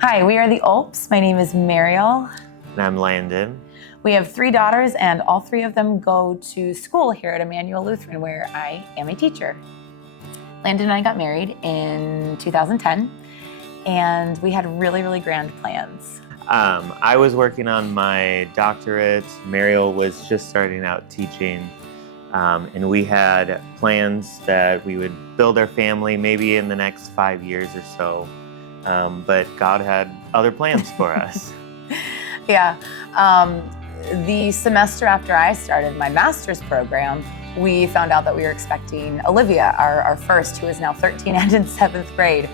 Hi, we are the Olps. My name is Mariel. And I'm Landon. We have 3 daughters, and all 3 of them go to school here at Emmanuel Lutheran, where I am a teacher. Landon and I got married in 2010, and we had really, really grand plans. I was working on my doctorate. Mariel was just starting out teaching, and we had plans that we would build our family maybe in the next 5 years or so. But God had other plans for us. Yeah. The semester after I started my master's program, we found out that we were expecting Olivia, our first, who is now 13 and in 7th grade.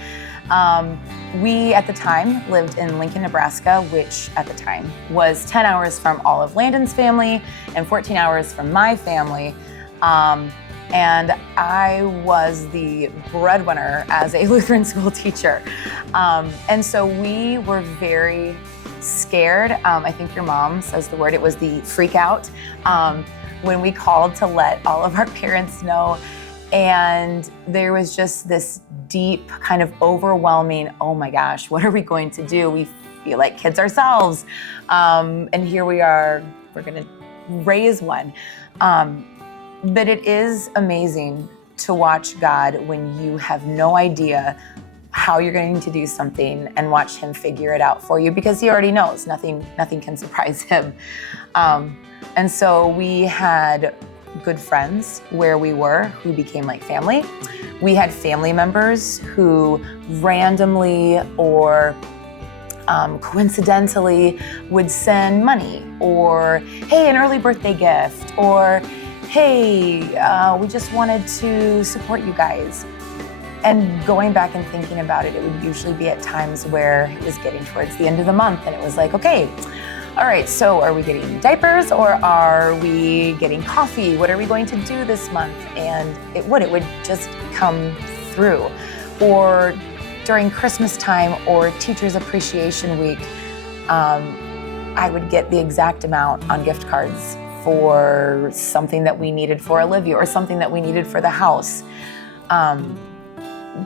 We, at the time, lived in Lincoln, Nebraska, which at the time was 10 hours from all of Landon's family and 14 hours from my family. And I was the breadwinner as a Lutheran school teacher. And so we were very scared. I think your mom says the word, it was the freak out, when we called to let all of our parents know. And there was just this deep kind of overwhelming, oh my gosh, what are we going to do? We feel like kids ourselves. And here we are, we're gonna raise one. But it is amazing to watch God when you have no idea how you're going to do something and watch him figure it out for you, because he already knows. Nothing can surprise him. And so we had good friends where we were who became like family. We had family members who randomly or coincidentally would send money, or hey, an early birthday gift, or hey, we just wanted to support you guys. And going back and thinking about it, it would usually be at times where it was getting towards the end of the month and it was like, okay, all right, so are we getting diapers or are we getting coffee? What are we going to do this month? And it would just come through. Or during Christmas time or Teachers Appreciation Week, I would get the exact amount on gift cards for something that we needed for Olivia or something that we needed for the house.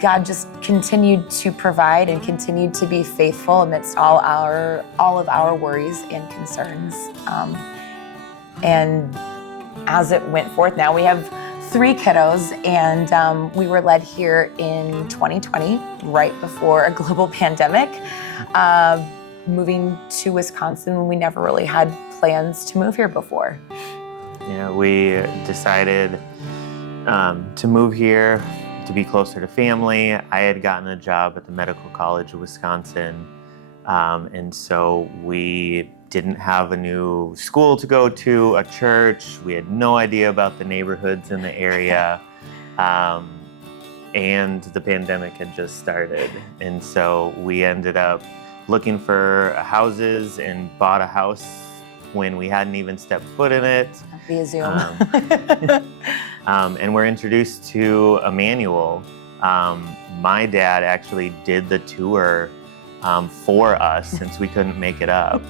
God just continued to provide and continued to be faithful amidst all of our worries and concerns. And as it went forth, now we have 3 kiddos, and we were led here in 2020, right before a global pandemic, moving to Wisconsin when we never really had plans to move here before. Yeah, we decided to move here to be closer to family. I had gotten a job at the Medical College of Wisconsin, and so we didn't have a new school to go to, a church. We had no idea about the neighborhoods in the area, and the pandemic had just started. And so we ended up looking for houses and bought a house when we hadn't even stepped foot in it. Via Zoom. And we're introduced to Emmanuel. My dad actually did the tour for us since we couldn't make it up.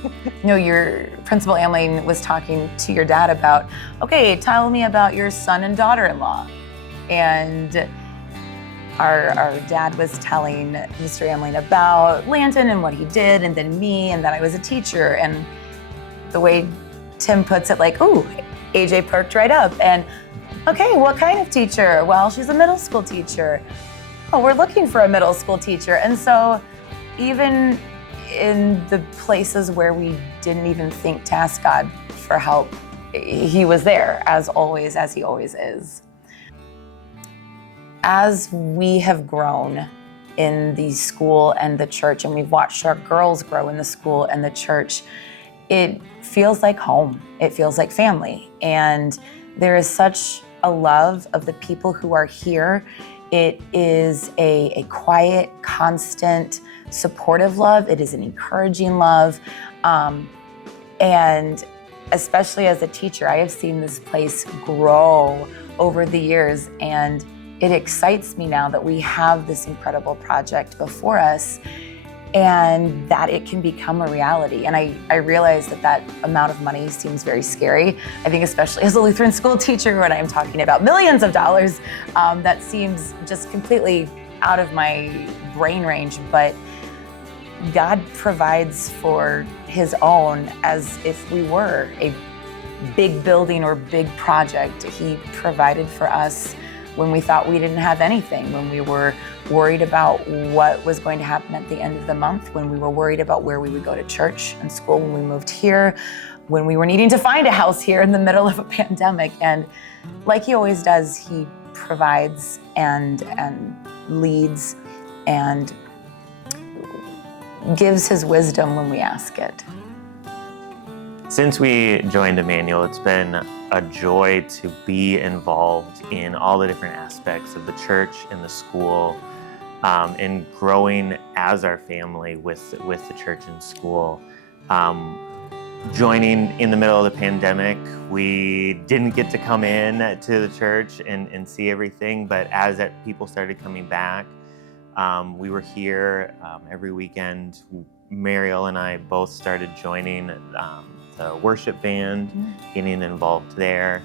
No, your Principal Ameline was talking to your dad about, okay, tell me about your son and daughter-in-law. And our dad was telling Mr. Ameline about Landon and what he did, and then me, and that I was a teacher. And the way Tim puts it, like, ooh, AJ perked right up. And okay, what kind of teacher? Well, she's a middle school teacher. Oh, we're looking for a middle school teacher. And so even in the places where we didn't even think to ask God for help, he was there, as always, as he always is. As we have grown in the school and the church, and we've watched our girls grow in the school and the church, it feels like home. It feels like family. And there is such a love of the people who are here. It is a quiet, constant, supportive love. It is an encouraging love. And especially as a teacher, I have seen this place grow over the years, and it excites me now that we have this incredible project before us and that it can become a reality. And I realize that amount of money seems very scary. I think especially as a Lutheran school teacher, when I'm talking about millions of dollars, that seems just completely out of my brain range. But God provides for his own as if we were a big building or big project. He provided for us when we thought we didn't have anything, when we were worried about what was going to happen at the end of the month, when we were worried about where we would go to church and school when we moved here, when we were needing to find a house here in the middle of a pandemic. And like he always does, he provides and leads and gives his wisdom when we ask it. Since we joined Emmanuel, it's been a joy to be involved in all the different aspects of the church and the school, and growing as our family with the church and school. Joining in the middle of the pandemic, we didn't get to come in to the church and see everything, but as people started coming back, we were here every weekend. Mariel and I both started joining the worship band, getting involved there.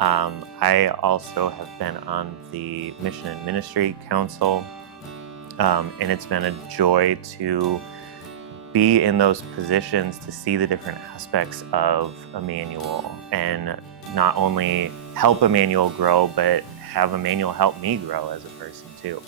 I also have been on the Mission and Ministry Council, and it's been a joy to be in those positions to see the different aspects of Emmanuel and not only help Emmanuel grow, but have Emmanuel help me grow as a person too.